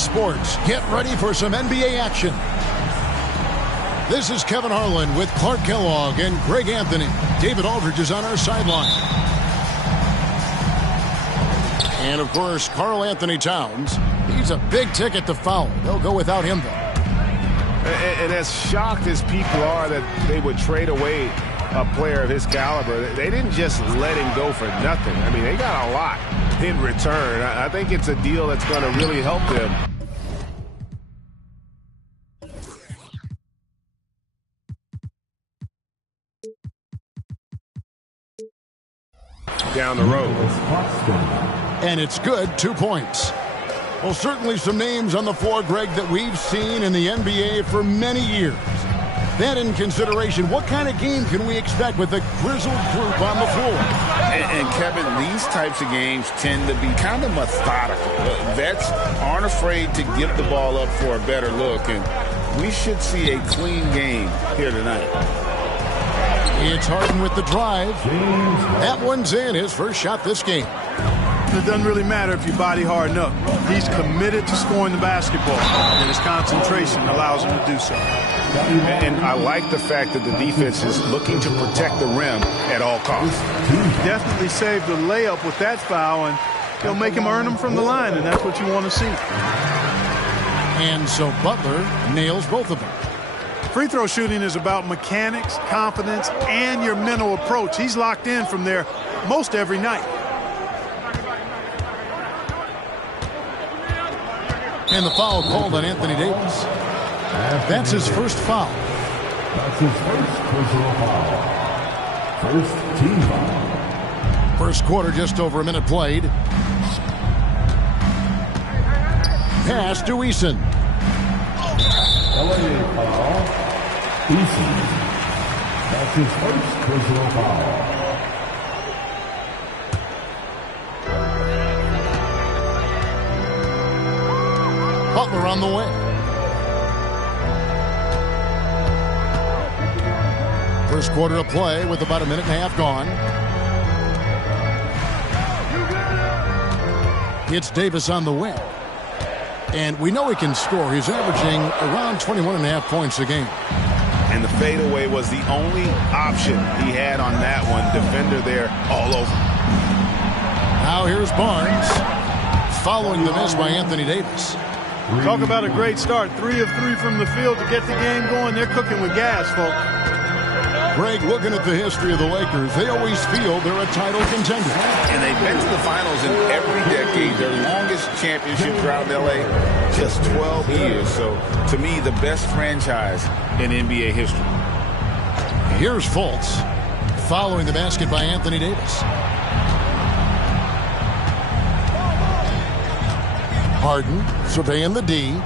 Sports. Get ready for some NBA action. This is Kevin Harlan with Clark Kellogg and Greg Anthony. David Aldridge is on our sideline. And, of course, Karl Anthony Towns. He's a big ticket to foul. They'll go without him, though. And as shocked as people are that they would trade away a player of his caliber, they didn't just let him go for nothing. I mean, they got a lot in return. I think it's a deal that's going to really help them. Down the road. And it's good, 2 points. Well, certainly some names on the floor, Greg, that we've seen in the NBA for many years. That in consideration, what kind of game can we expect with a grizzled group on the floor? And Kevin, these types of games tend to be kind of methodical. Vets aren't afraid to give the ball up for a better look, and we should see a clean game here tonight. It's Harden with the drive. That one's in, his first shot this game. It doesn't really matter if you body harden up. He's committed to scoring the basketball, and his concentration allows him to do so. And I like the fact that the defense is looking to protect the rim at all costs. He definitely saved the layup with that foul, and he'll make him earn them from the line, and that's what you want to see. And so Butler nails both of them. Free throw shooting is about mechanics, confidence, and your mental approach. He's locked in from there most every night. And the foul called on Anthony Davis. That's his first foul. That's his first personal foul. First team foul. First quarter, just over a minute played. Pass to Eason. LA foul. Eason. That's his first personal foul. Butler on the way. First quarter of play with about a minute and a half gone. It's Davis on the wing. And we know he can score. He's averaging around 21.5 points a game. And the fadeaway was the only option he had on that one. Defender there all over. Now here's Barnes. Following the miss by Anthony Davis. Talk about a great start. 3 of 3 from the field to get the game going. They're cooking with gas, folks. Greg, looking at the history of the Lakers, they always feel they're a title contender. And they've been to the finals in every decade. Their longest championship drought in L.A., just 12 years. So, to me, the best franchise in NBA history. Here's Fultz. Following the basket by Anthony Davis. Harden surveying the D.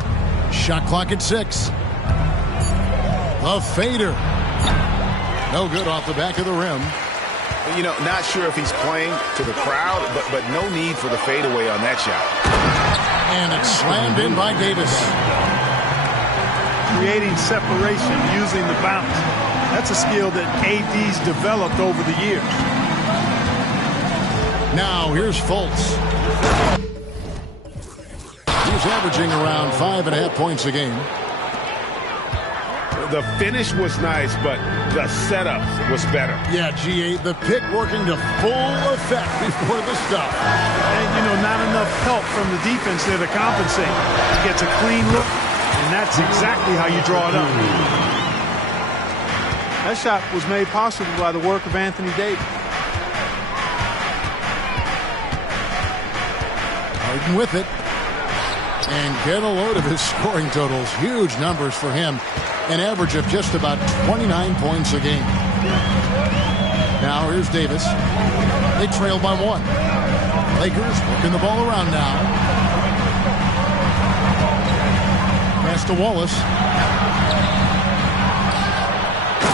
Shot clock at 6. A fader. No good off the back of the rim. You know, not sure if he's playing to the crowd, but no need for the fadeaway on that shot. And it's slammed in by Davis. Creating separation using the bounce. That's a skill that AD's developed over the years. Now here's Fultz. He's averaging around 5.5 points a game. The finish was nice, but the setup was better. Yeah, G8, the pick working to full effect before the stop. And, you know, not enough help from the defense there to compensate. He gets a clean look, and that's exactly how you draw it up. That shot was made possible by the work of Anthony Davis. Harden with it. And get a load of his scoring totals. Huge numbers for him. An average of just about 29 points a game. Now here's Davis. They trail by 1. Lakers working the ball around now. Pass to Wallace.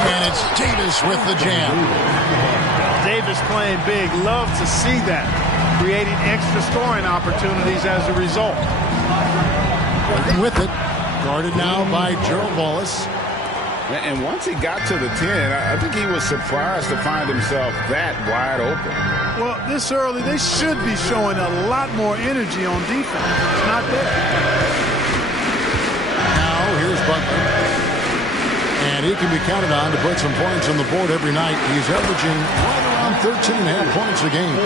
And it's Davis with the jam. Davis playing big. Love to see that. Creating extra scoring opportunities as a result. Working with it. Guarded now by Gerald Wallace. And once he got to the 10, I think he was surprised to find himself that wide open. Well, this early, they should be showing a lot more energy on defense. It's not there. And he can be counted on to put some points on the board every night. He's averaging right around 13.5 points a game.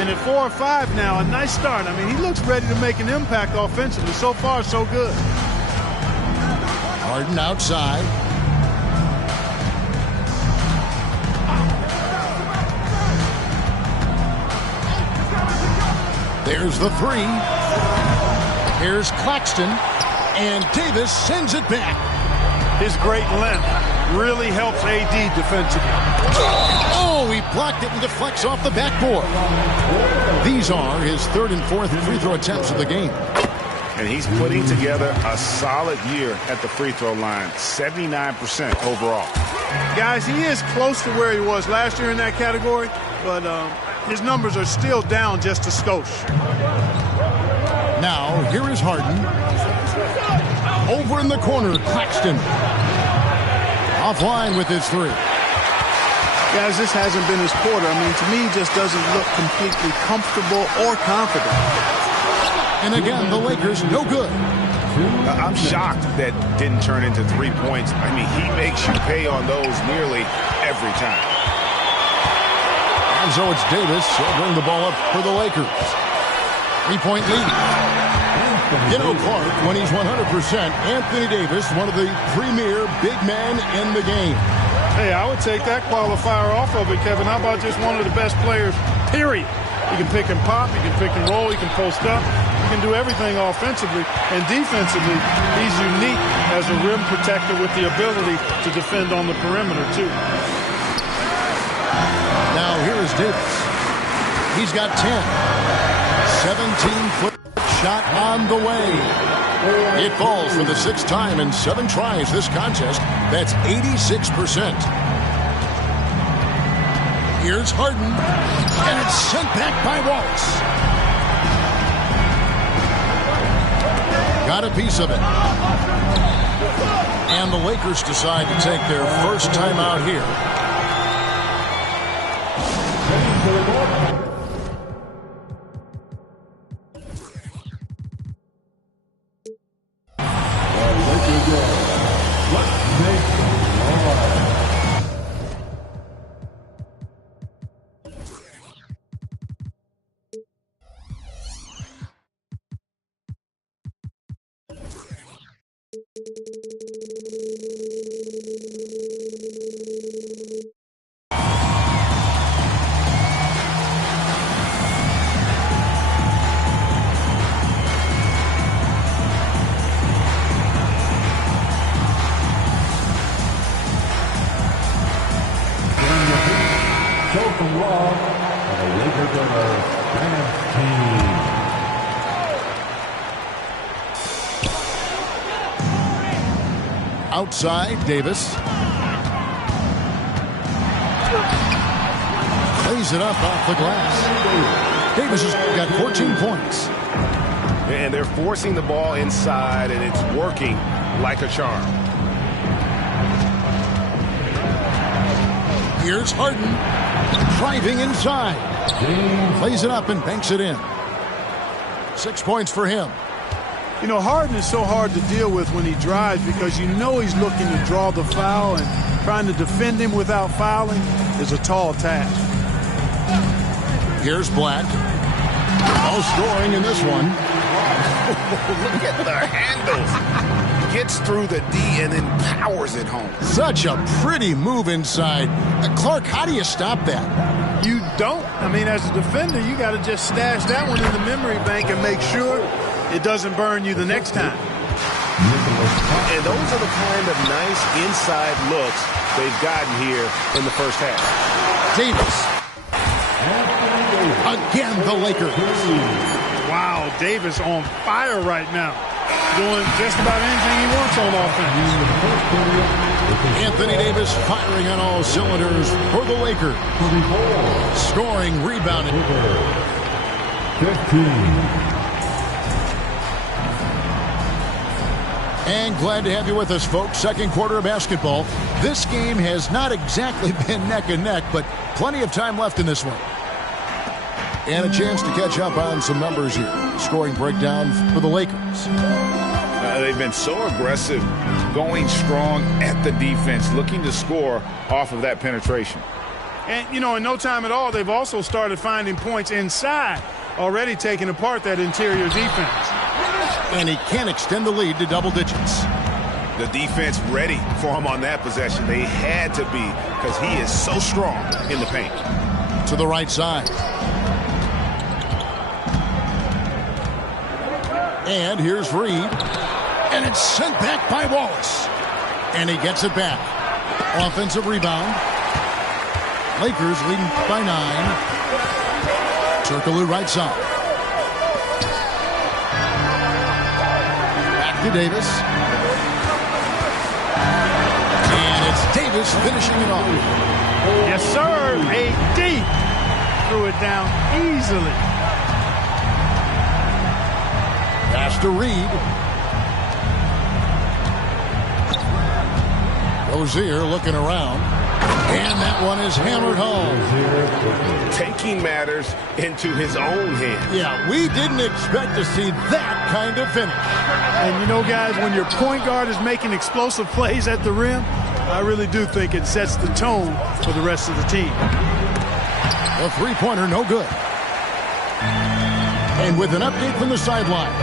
And at 4 or 5 now, a nice start. I mean, he looks ready to make an impact offensively. So far, so good. Harden outside. There's the three. Here's Claxton. And Davis sends it back. His great length really helps AD defensively. Oh, he blocked it and deflects off the backboard. These are his 3rd and 4th free throw attempts of the game. And he's putting together a solid year at the free throw line, 79% overall. Guys, he is close to where he was last year in that category, but his numbers are still down just a skosh. Now, here is Harden. Over in the corner, Claxton. Offline with his three. Guys, this hasn't been his quarter. I mean, to me, he just doesn't look completely comfortable or confident. And again, the Lakers, no good. I'm shocked that didn't turn into 3 points. I mean, he makes you pay on those nearly every time. And so it's Davis. He'll bring the ball up for the Lakers. 3-point lead. You know, Clark, when he's 100%, Anthony Davis, one of the premier big men in the game. Hey, I would take that qualifier off of it, Kevin. How about just one of the best players, period? He can pick and pop, he can pick and roll, he can post up, he can do everything offensively. And defensively, he's unique as a rim protector with the ability to defend on the perimeter, too. Now, here is Davis. He's got 10. 17-foot shot on the way. It falls for the 6th time in 7 tries this contest. That's 86%. Here's Harden, and it's sent back by Waltz. Got a piece of it. And the Lakers decide to take their first timeout here. Outside, Davis. Lays it up off the glass. Davis has got 14 points. And they're forcing the ball inside, and it's working like a charm. Here's Harden. Driving inside. Plays it up and banks it in. 6 points for him. You know, Harden is so hard to deal with when he drives because you know he's looking to draw the foul, and trying to defend him without fouling is a tall task. Here's Black. No scoring in this one. Look at the handles. Gets through the D and then powers it home. Such a pretty move inside. Clark, how do you stop that? You don't. I mean, as a defender, you got to just stash that one in the memory bank and make sure it doesn't burn you the next time. And those are the kind of nice inside looks they've gotten here in the first half. Davis. Again, the Lakers. Wow, Davis on fire right now. Doing just about anything he wants on offense. Anthony Davis firing on all cylinders for the Lakers. Scoring, rebounding. 15. And glad to have you with us, folks. Second quarter of basketball. This game has not exactly been neck and neck, but plenty of time left in this one. And a chance to catch up on some numbers here. Scoring breakdown for the Lakers. They've been so aggressive, going strong at the defense, looking to score off of that penetration. And, you know, in no time at all, they've also started finding points inside, already taking apart that interior defense. And he can't extend the lead to double digits. The defense ready for him on that possession. They had to be, because he is so strong in the paint. To the right side. And here's Reed. And it's sent back by Wallace. And he gets it back. Offensive rebound. Lakers leading by 9. Turkoglu right side. Back to Davis. And it's Davis finishing it off. Yes, sir. AD threw it down easily. Pass to Reed. Rozier looking around. And that one is hammered home. Taking matters into his own hands. Yeah, we didn't expect to see that kind of finish. And you know, guys, when your point guard is making explosive plays at the rim, I really do think it sets the tone for the rest of the team. The three-pointer no good. And with an update from the sidelines,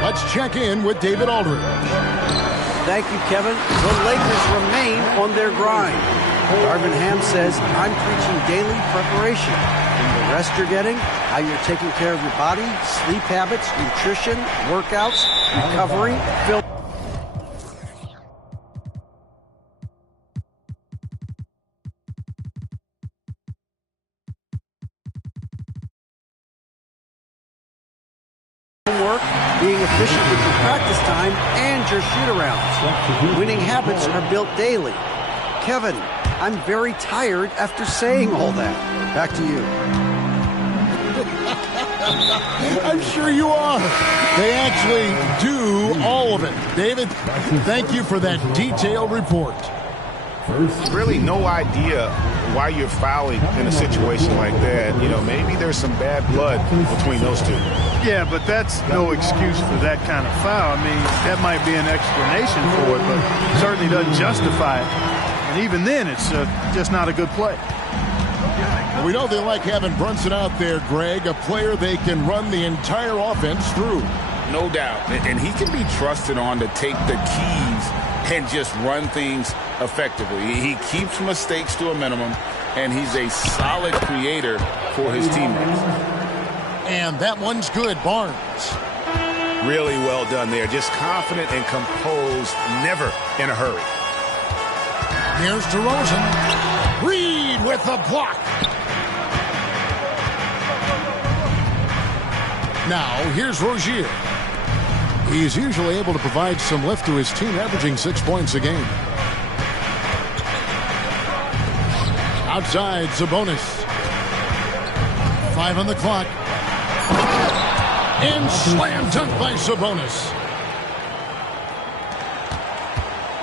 let's check in with David Aldridge. Thank you, Kevin. The Lakers remain on their grind. Darvin Ham says, I'm preaching daily preparation. From the rest you're getting, how you're taking care of your body, sleep habits, nutrition, workouts, recovery, film. Work, being efficient with your practice time and your shoot-arounds. Winning habits are built daily. Kevin, I'm very tired after saying all that. Back to you. I'm sure you are. They actually do all of it. David, thank you for that detailed report. Really no idea why you're fouling in a situation like that. You know, maybe there's some bad blood between those two. Yeah, but that's no excuse for that kind of foul. I mean, that might be an explanation for it, but certainly doesn't justify it. And even then, it's just not a good play. We know they like having Brunson out there, Greg, a player they can run the entire offense through. No doubt. And he can be trusted on to take the keys and just run things effectively. He keeps mistakes to a minimum, and he's a solid creator for his teammates. And that one's good, Barnes. Really well done there. Just confident and composed, never in a hurry. Here's DeRozan. Reed with the block. Now, here's Rozier. He's usually able to provide some lift to his team, averaging 6 points a game. Outside, Sabonis. 5 on the clock. And slam dunk by Sabonis.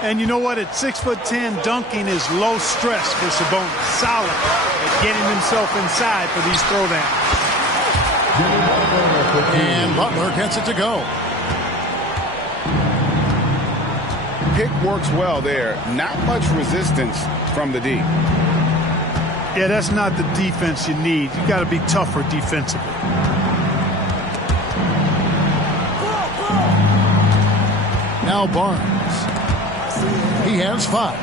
And you know what? At 6'10", dunking is low stress for Sabonis. Solid at getting himself inside for these throwdowns. And Butler gets it to go. Pick works well there. Not much resistance from the D. Yeah, that's not the defense you need. You got to be tougher defensively. Now Barnes. He has 5.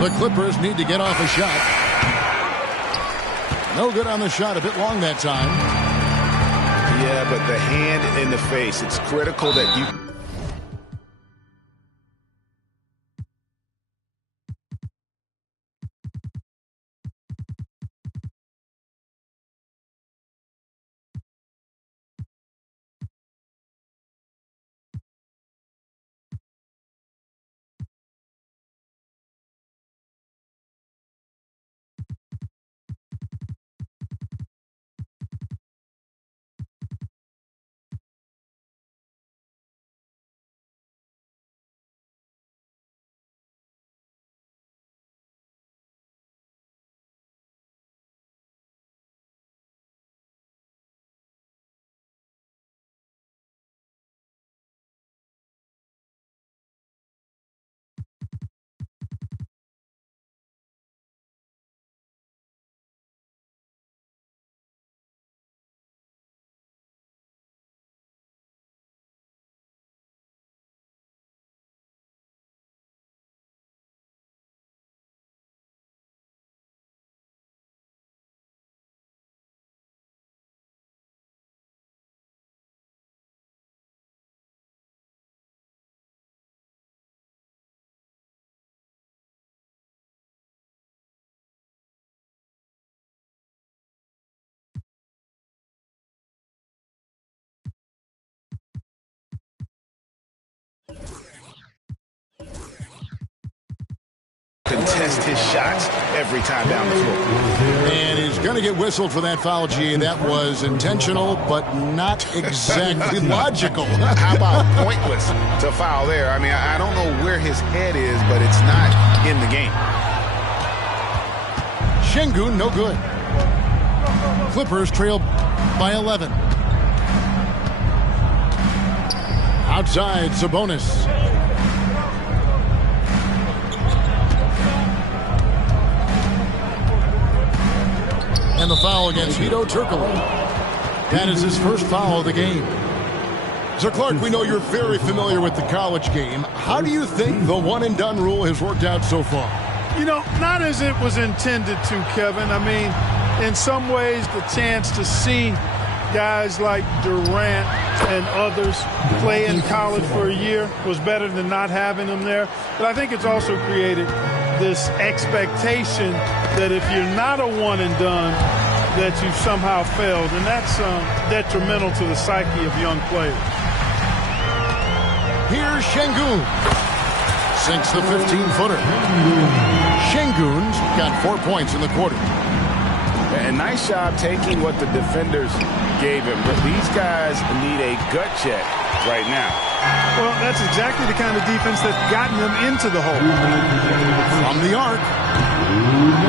The Clippers need to get off a shot. No good on the shot. A bit long that time. Yeah, but the hand in the face. It's critical that you test his shots every time down the floor. And he's going to get whistled for that foul, G. That was intentional, but not exactly logical. How about pointless to foul there? I mean, I don't know where his head is, but it's not in the game. Şengün, no good. Clippers trail by 11. Outside, Sabonis. And the foul against Hedo Turkoglu. That is his first foul of the game. So, Clark, we know you're very familiar with the college game. How do you think the one-and-done rule has worked out so far? You know, not as it was intended to, Kevin. I mean, in some ways, the chance to see guys like Durant and others play in college for a year was better than not having them there. But I think it's also created this expectation that if you're not a one-and-done, that you've somehow failed. And that's detrimental to the psyche of young players. Here's Şengün. Sinks the 15-footer. Şengün's got 4 points in the quarter. And nice job taking what the defenders gave him. But these guys need a gut check right now. Well, that's exactly the kind of defense that's gotten them into the hole. From the arc,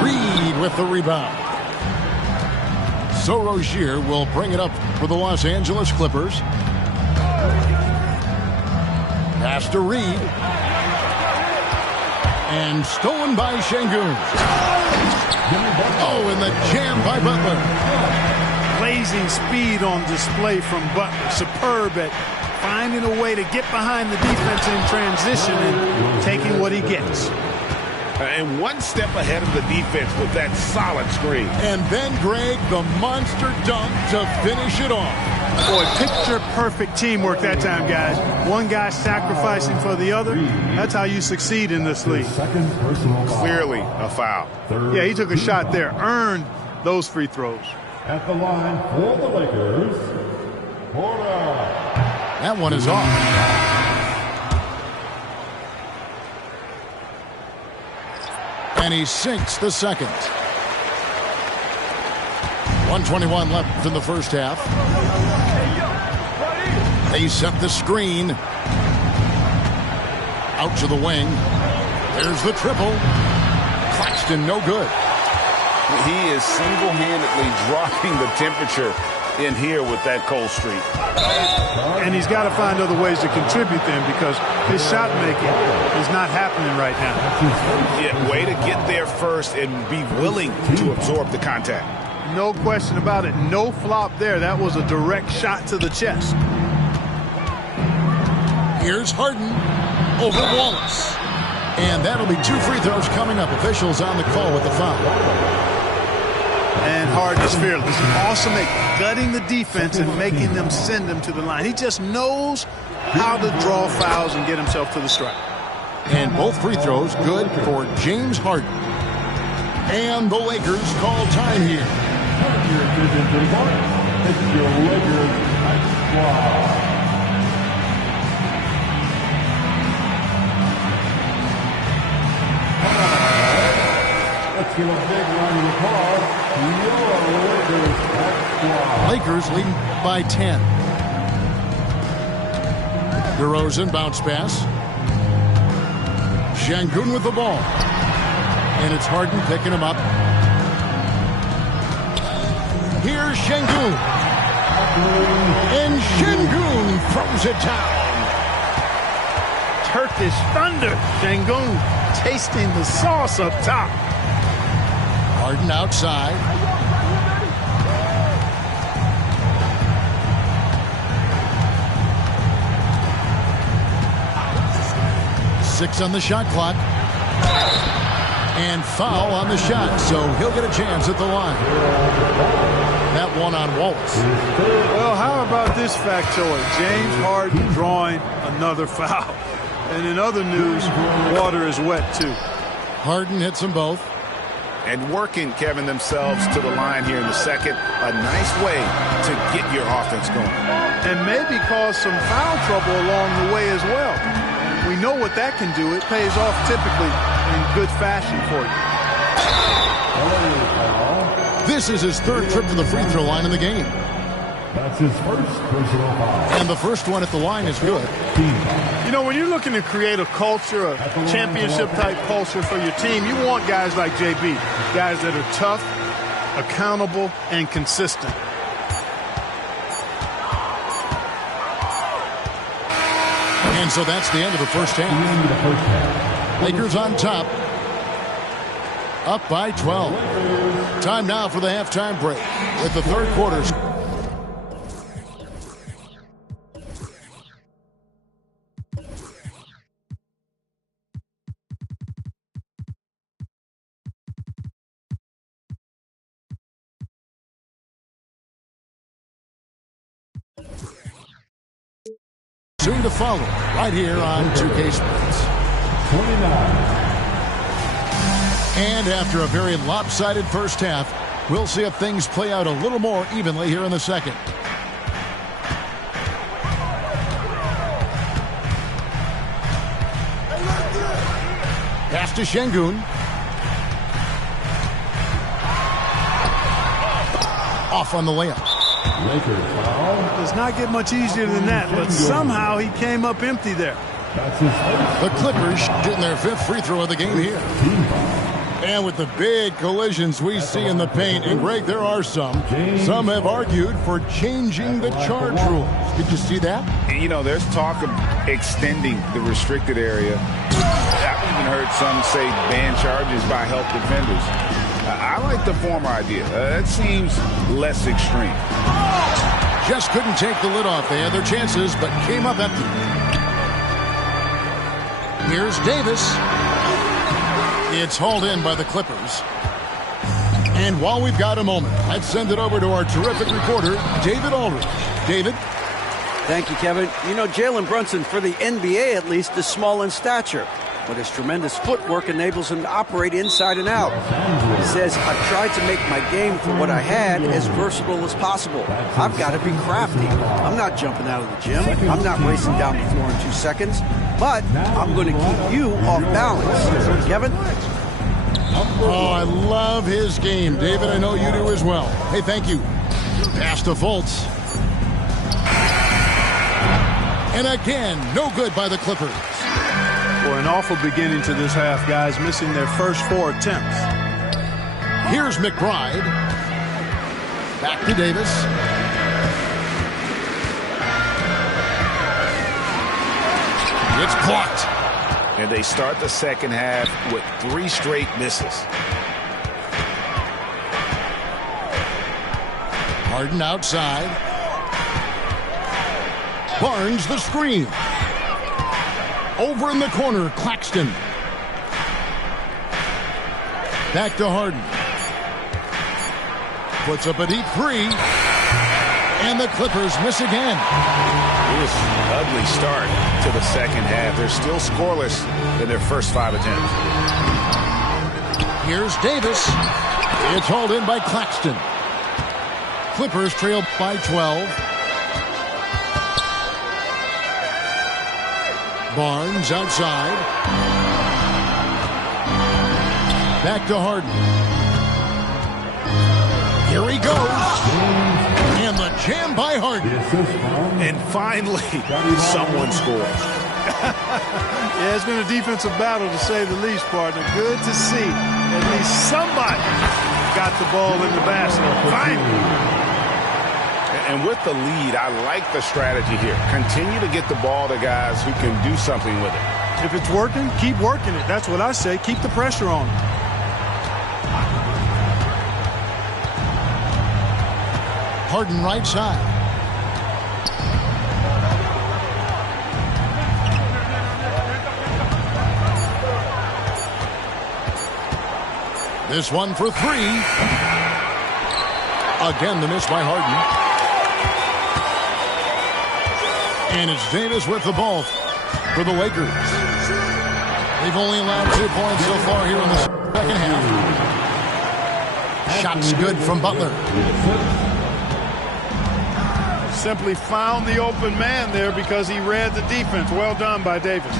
Reed with the rebound. So Rozier will bring it up for the Los Angeles Clippers. Pass to Reed. And stolen by Şengün. Oh, and the jam by Butler. Blazing speed on display from Butler. Superb at finding a way to get behind the defense in transition and taking what he gets. And one step ahead of the defense with that solid screen. And then, Greg, the monster dunk to finish it off. Boy, picture-perfect teamwork that time, guys. One guy sacrificing for the other. That's how you succeed in this league. Clearly a foul. Yeah, he took a shot there, earned those free throws. At the line for the Lakers, Porter. That one is off. And he sinks the second. 1:21 left in the first half. They set the screen. Out to the wing. There's the triple. Claxton, no good. He is single-handedly dropping the temperature in here with that cold streak. And he's got to find other ways to contribute then, because his shot making is not happening right now. Yeah, way to get there first and be willing to absorb the contact. No question about it. No flop there. That was a direct shot to the chest. Here's Harden over Wallace. And that'll be 2 free throws coming up. Officials on the call with the foul. And Harden is fearless. Awesome at gutting the defense and making them send him to the line. He just knows how to draw fouls and get himself to the stripe. And both free throws good for James Harden. And the Lakers call time here. Let's give a big round of applause to your Lakers. Lakers leading by 10. DeRozan bounce pass. Şengün with the ball. And it's Harden picking him up. Here's Şengün. And Şengün throws it down. Turkish thunder. Şengün tasting the sauce up top. Harden outside. Six on the shot clock. And foul on the shot, so he'll get a chance at the line. That one on Wallace. Well, how about this factoid? James Harden drawing another foul. And in other news, water is wet too. Harden hits them both. And working, Kevin, themselves to the line here in the second. A nice way to get your offense going. And maybe cause some foul trouble along the way as well. We know what that can do. It pays off typically in good fashion for you. This is his third trip to the free throw line in the game. That's his first personal foul. And the first one at the line is good. You know, when you're looking to create a culture, a championship-type culture for your team, you want guys like JB, guys that are tough, accountable, and consistent. And so that's the end of the first half. Lakers on top. Up by 12. Time now for the halftime break with the third quarter. Soon to follow, right here on 2K Sports. 29. And after a very lopsided first half, we'll see if things play out a little more evenly here in the second. Pass to Şengün. Off on the layup. Lakers foul. Does not get much easier than that, but somehow he came up empty there. That's his first. The Clippers shooting their fifth free throw of the game here. And with the big collisions we see in the paint, and Greg, there are some have argued for changing the charge rules. Did you see that? You know, there's talk of extending the restricted area. I've even heard some say ban charges by help defenders. I like the former idea. It seems less extreme. Just couldn't take the lid off. They had their chances, but came up empty. Here's Davis. It's hauled in by the Clippers. And while we've got a moment, let's send it over to our terrific reporter, David Aldridge. David? Thank you, Kevin. You know, Jalen Brunson, for the NBA at least, is small in stature, but his tremendous footwork enables him to operate inside and out. He says, I've tried to make my game for what I had as versatile as possible. I've got to be crafty. I'm not jumping out of the gym. I'm not racing down the floor in 2 seconds, but I'm going to keep you off balance. Kevin? Oh, I love his game. David, I know you do as well. Hey, thank you. Pass to Fultz. And again, no good by the Clippers. Well, an awful beginning to this half, guys, missing their first 4 attempts. Here's McBride. Back to Davis. It's blocked. And they start the second half with 3 straight misses. Harden outside. Barnes the screen. Over in the corner, Claxton. Back to Harden. Puts up a deep 3. And the Clippers miss again. It was an ugly start to the second half. They're still scoreless in their first 5 attempts. Here's Davis. It's hauled in by Claxton. Clippers trail by 12. Barnes outside. Back to Harden. Here he goes. And the jam by Harden. And finally, someone scores. Yeah, it's been a defensive battle, to say the least, partner. Good to see at least somebody got the ball in the basket. Finally. And with the lead, I like the strategy here. Continue to get the ball to guys who can do something with it. If it's working, keep working it. That's what I say. Keep the pressure on. Harden right side. This one for 3. Again, the miss by Harden. And it's Davis with the ball for the Lakers. They've only allowed 2 points so far here in the second half. Shots good from Butler. Simply found the open man there because he read the defense. Well done by Davis.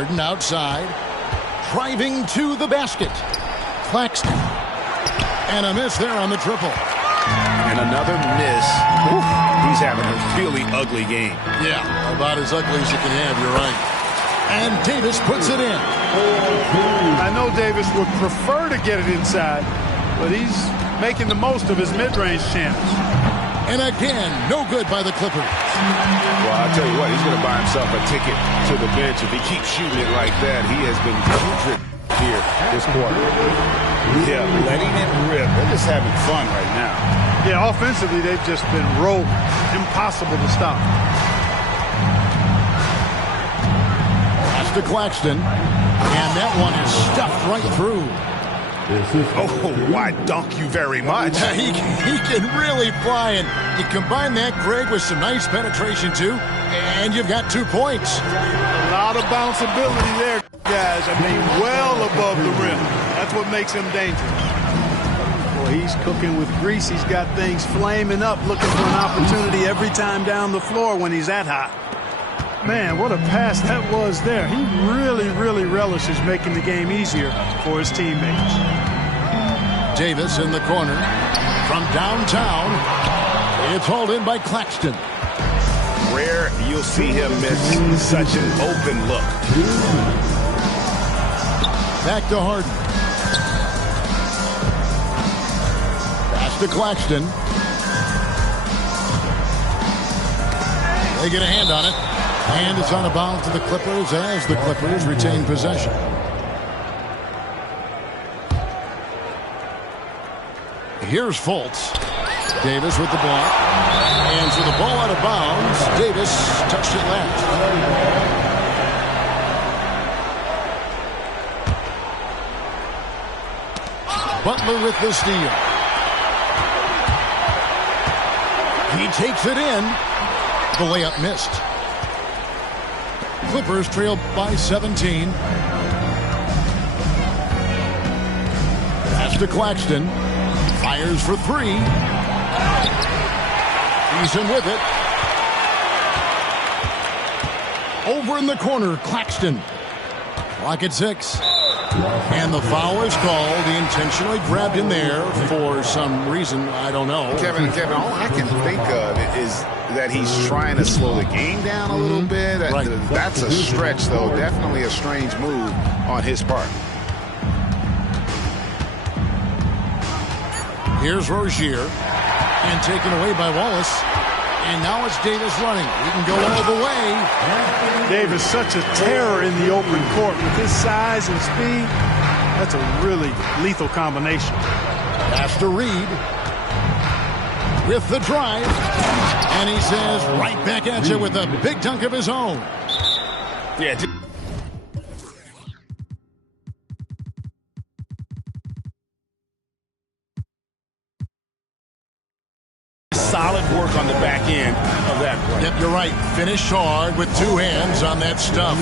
Harden outside. Driving to the basket. Claxton. And a miss there on the triple. And another miss. Oof, he's having a really ugly game. Yeah, about as ugly as you can have, you're right. And Davis puts it in. I know Davis would prefer to get it inside, but he's making the most of his mid-range channels. And again, no good by the Clippers. Well, I'll tell you what, he's going to buy himself a ticket to the bench. If he keeps shooting it like that, he has been putrid here this quarter. Yeah, letting it rip. They're just having fun right now. Yeah, offensively, they've just been rolling. Impossible to stop. Pass to Claxton. And that one is stuffed right through. Oh, why dunk you very much? He can really fly, and you combine that, Greg, with some nice penetration, too, and you've got 2 points. A lot of bounceability there, guys. I mean, well above the rim. That's what makes him dangerous. Boy, he's cooking with grease. He's got things flaming up, looking for an opportunity every time down the floor when he's that hot. Man, what a pass that was there. He really, really relishes making the game easier for his teammates. Davis in the corner from downtown. It's hauled in by Claxton. Rare you'll see him miss such an open look. Back to Harden. Pass to Claxton. They get a hand on it. And it's on a bounce to the Clippers as the Clippers retain possession. Here's Fultz. Davis with the block. And so the ball out of bounds. Davis touched it last. Butler with the steal. He takes it in. The layup missed. Clippers trail by 17. Pass to Claxton. Fires for 3. He's in with it. Over in the corner, Claxton. Clock at 6. And the foul is called. He intentionally grabbed him there for some reason. I don't know. Kevin, all I can think of is that he's trying to slow the game down a little bit. Right. That's a stretch, though. Definitely a strange move on his part. Here's Rozier. And taken away by Wallace. And now it's Davis running. He can go all the way. Davis, such a terror in the open court. With his size and speed, that's a really lethal combination. Pass to Reed. With the drive. And he says, right back at you with a big dunk of his own. Yeah. Solid work on the back end of that play. Yep, you're right. Finish hard with 2 hands on that stuff.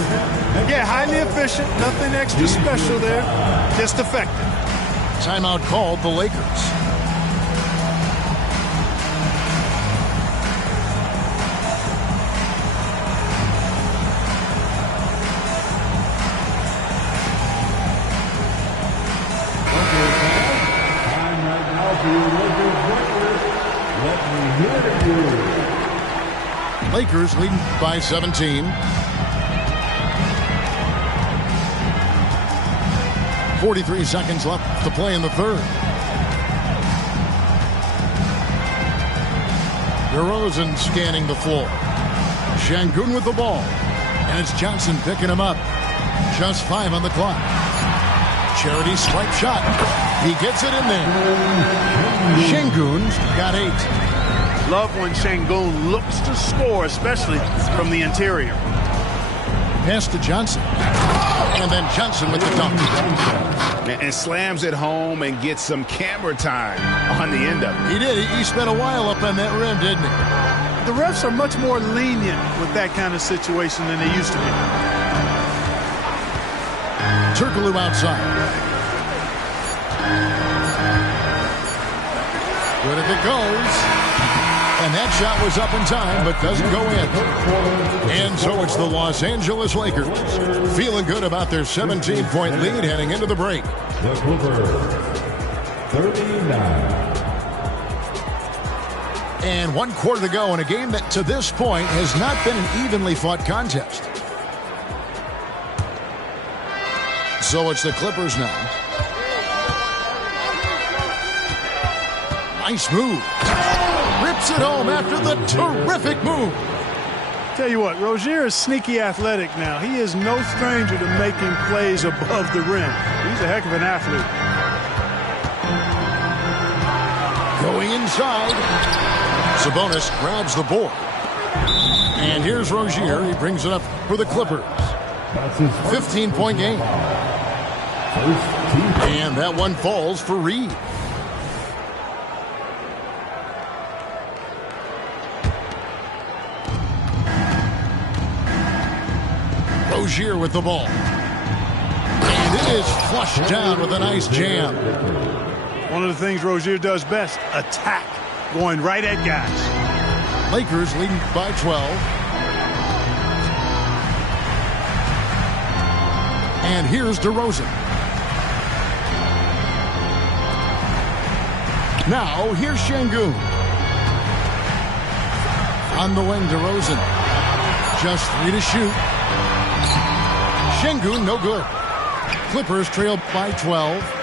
Yeah, highly efficient. Nothing extra special there. Just effective. Timeout called the Lakers. Time right now for your Lakers breakfast. Let me hear you. Lakers leading by 17. 43 seconds left to play in the third. DeRozan scanning the floor. Şengün with the ball. And it's Johnson picking him up. Just 5 on the clock. Charity swipe shot. He gets it in there. Şengün's got 8. Love when Şengün looks to score, especially from the interior. Pass to Johnson. And then Johnson with the dunk. And slams it home and gets some camera time on the end of it. He did. He spent a while up on that rim, didn't he? The refs are much more lenient with that kind of situation than they used to be. Turkoglu outside. Good if it goes. And that shot was up in time, but doesn't go in. And so it's the Los Angeles Lakers feeling good about their 17-point lead heading into the break. The Clippers, 39. And 1 quarter to go in a game that to this point has not been an evenly fought contest. So it's the Clippers now. Nice move. Rips it home after the terrific move. Tell you what, Rozier is sneaky athletic now. He is no stranger to making plays above the rim. He's a heck of an athlete. Going inside. Sabonis grabs the board. And here's Rozier. He brings it up for the Clippers. 15-point game. And that one falls for Reed. Rozier with the ball. And it is flushed down with a nice jam. One of the things Rozier does best, attack, going right at guys. Lakers leading by 12. And here's DeRozan. Now, here's Şengün. On the wing, DeRozan. Just 3 to shoot. Şengün, no good. Clippers trail by 12.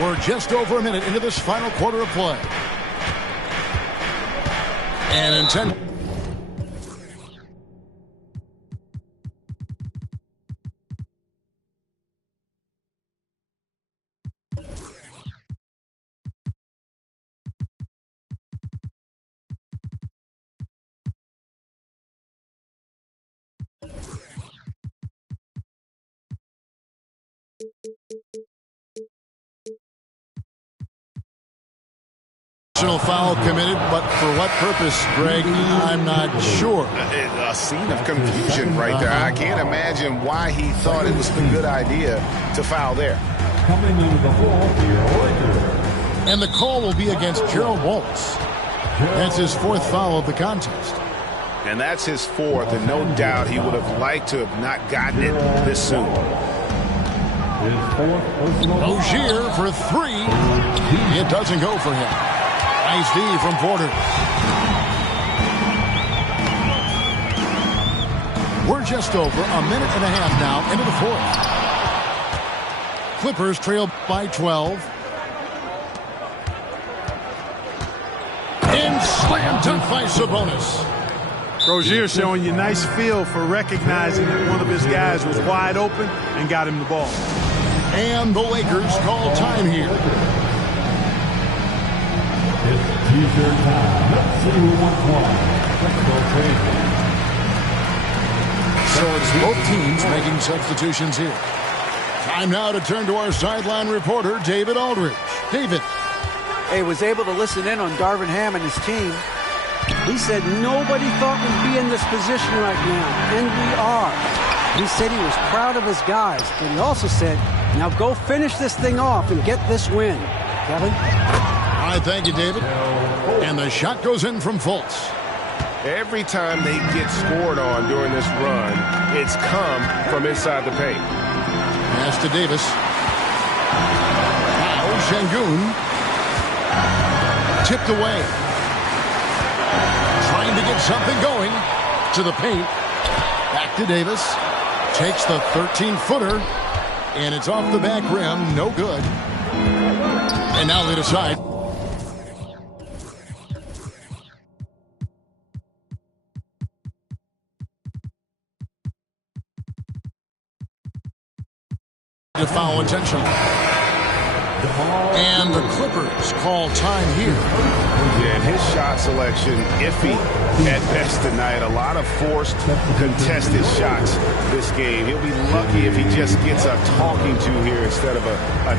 We're just over a minute into this final quarter of play. And intent. Foul committed, but for what purpose, Greg, I'm not sure. A scene of confusion right there. I can't imagine why he thought it was a good idea to foul there. Coming into the ball for your Lakers. And the call will be against Gerald Waltz. That's his 4th foul of the contest. And that's his 4th, and no doubt he would have liked to have not gotten it this soon. His 4th personal foul. Rozier for 3. It doesn't go for him. Nice D from Porter. We're just over a minute and a half now into the 4th. Clippers trail by 12. And slam dunk by Sabonis. Rozier showing you nice feel for recognizing that one of his guys was wide open and got him the ball. And the Lakers call time here. It's T-shirt time. Let's see who wants one. Let's go crazy. So it's both teams making substitutions here. Time now to turn to our sideline reporter, David Aldridge. David. He was able to listen in on Darvin Ham and his team. He said nobody thought we'd be in this position right now, and we are. He said he was proud of his guys, but he also said, now go finish this thing off and get this win. Kevin? All right, thank you, David. And the shot goes in from Fultz. Every time they get scored on during this run, it's come from inside the paint. Pass to Davis. Now Şengün. Tipped away. Trying to get something going to the paint. Back to Davis. Takes the 13-footer. And it's off the back rim. No good. And now they decide. To foul intentionally. And the Clippers call time here. Yeah, and his shot selection iffy at best tonight. A lot of forced, contested shots this game. He'll be lucky if he just gets a talking to here instead of a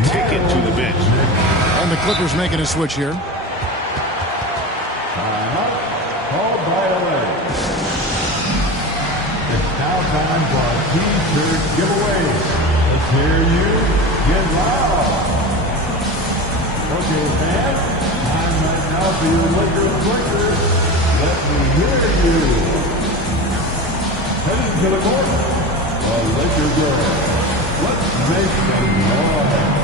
ticket to the bench. And the Clippers making a switch here. Called by LA. It's now time for a T-shirt giveaway. Let's hear you get loud. Okay, fans, time right now for your Lakers breakers. Let me hear you. Heading to the court, the Lakers girls. Let's make some noise.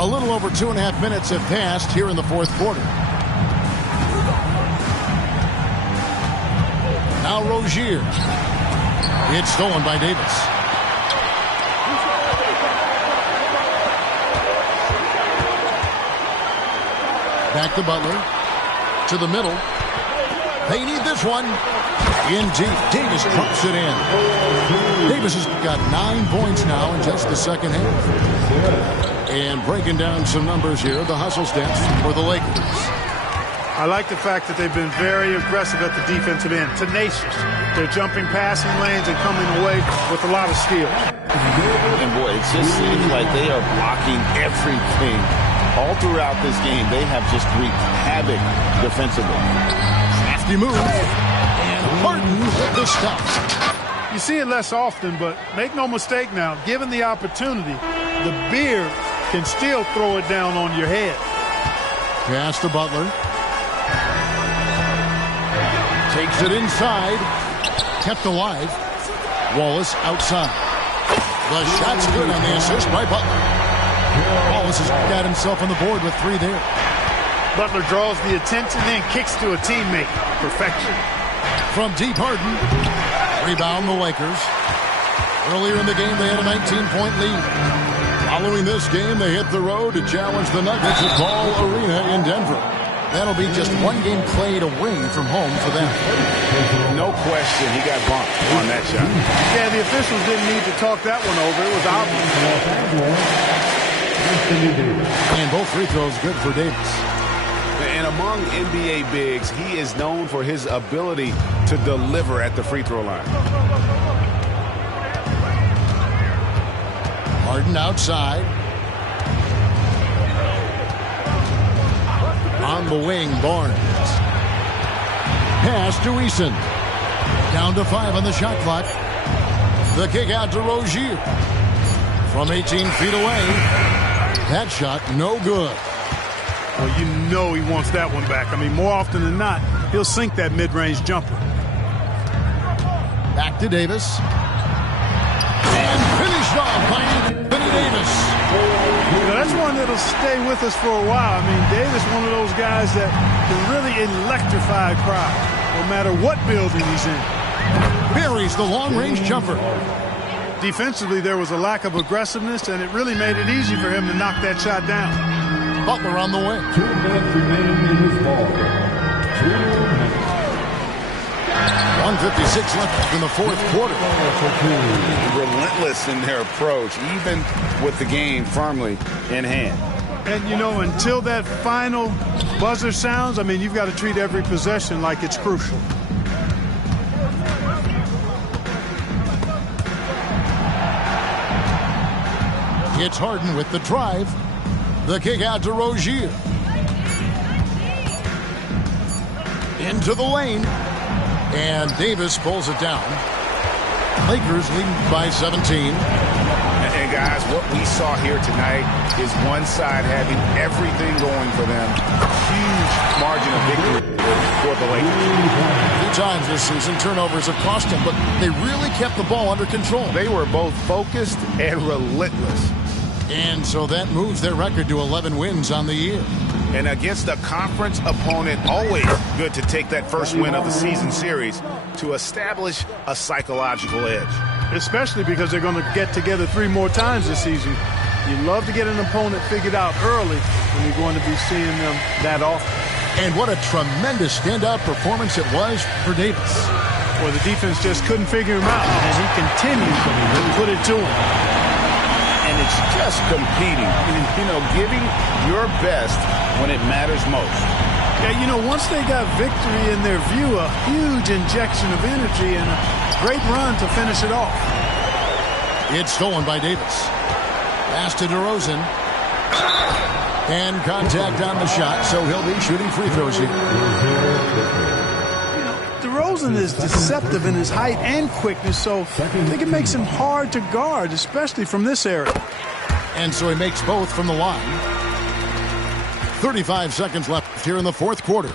A little over 2.5 minutes have passed here in the fourth quarter. Now Rozier. It's stolen by Davis. Back to Butler. To the middle. They need this one. In deep. Davis trumps it in. Davis has got 9 points now in just the second half. And breaking down some numbers here, the hustle stats for the Lakers. I like the fact that they've been very aggressive at the defensive end, tenacious. They're jumping passing lanes and coming away with a lot of skill. And boy, it just seems like they are blocking everything. All throughout this game, they have just wreaked havoc defensively. Crafty move. And Harden with the stop. You see it less often, but make no mistake now, given the opportunity, the beard can still throw it down on your head. Pass to Butler. Takes it inside. Kept alive. Wallace outside. The shot's good on the assist by Butler. Wallace has got himself on the board with 3 there. Butler draws the attention, then kicks to a teammate. Perfection. From deep, Harden. Rebound the Lakers. Earlier in the game, they had a 19-point lead. Following this game, they hit the road to challenge the Nuggets at Ball Arena in Denver. That'll be just 1 game played away from home for them. No question, he got bumped on that shot. Yeah, the officials didn't need to talk that one over. It was obvious. And both free throws good for Davis. And among NBA bigs, he is known for his ability to deliver at the free throw line. Harden outside. On the wing, Barnes. Pass to Eason. Down to 5 on the shot clock. The kick out to Rozier. From 18 feet away. That shot no good. Well, you know he wants that one back. I mean, more often than not, he'll sink that mid-range jumper. Back to Davis. And finished off by Anthony Davis. That's one that'll stay with us for a while. I mean, Davis, one of those guys that can really electrify a crowd, no matter what building he's in. Buries the long-range jumper. Defensively, there was a lack of aggressiveness, and it really made it easy for him to knock that shot down. Butler on the way. 2 minutes remaining in this ball. 2 minutes. 1:56 left in the fourth quarter. Relentless in their approach, even with the game firmly in hand. And, you know, until that final buzzer sounds, I mean, you've got to treat every possession like it's crucial. It's Harden with the drive. The kick out to Rozier. Into the lane. And Davis pulls it down. Lakers leading by 17. And guys, what we saw here tonight is one side having everything going for them. Huge margin of victory for the Lakers. 3 times this season, turnovers have cost them, but they really kept the ball under control. They were both focused and relentless. And so that moves their record to 11 wins on the year. And against a conference opponent, always good to take that first win of the season series to establish a psychological edge. Especially because they're going to get together 3 more times this season. You love to get an opponent figured out early when you're going to be seeing them that often. And what a tremendous standout performance it was for Davis. Well, the defense just couldn't figure him out, and he continued to put it to him. And it's just competing, you know, giving your best when it matters most. Yeah, you know, once they got victory in their view, a huge injection of energy and a great run to finish it off. It's stolen by Davis. Pass to DeRozan. And contact on the shot, so he'll be shooting free throws here. DeRozan is deceptive in his height and quickness, so I think it makes him hard to guard, especially from this area. And so he makes both from the line. 35 seconds left here in the fourth quarter.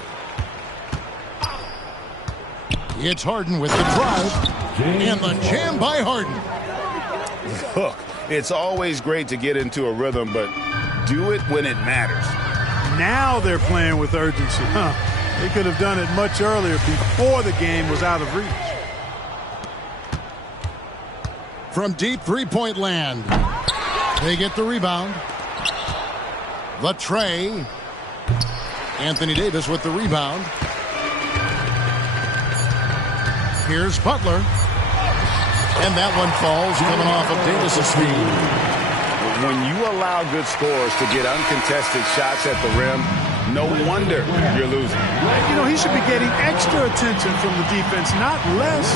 It's Harden with the drive. And the jam by Harden. Look, it's always great to get into a rhythm, but do it when it matters. Now they're playing with urgency. They could have done it much earlier before the game was out of reach. From deep three-point land. They get the rebound. The tray. Anthony Davis with the rebound. Here's Butler. And that one falls coming off of Davis's speed. When you allow good scorers to get uncontested shots at the rim, no wonder you're losing. You know, he should be getting extra attention from the defense, not less.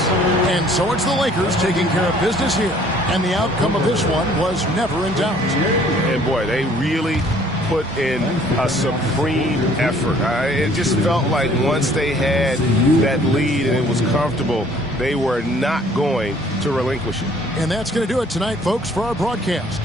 And so it's the Lakers taking care of business here. And the outcome of this one was never in doubt. And boy, they really put in a supreme effort. It just felt like once they had that lead and it was comfortable, they were not going to relinquish it. And that's going to do it tonight, folks, for our broadcast.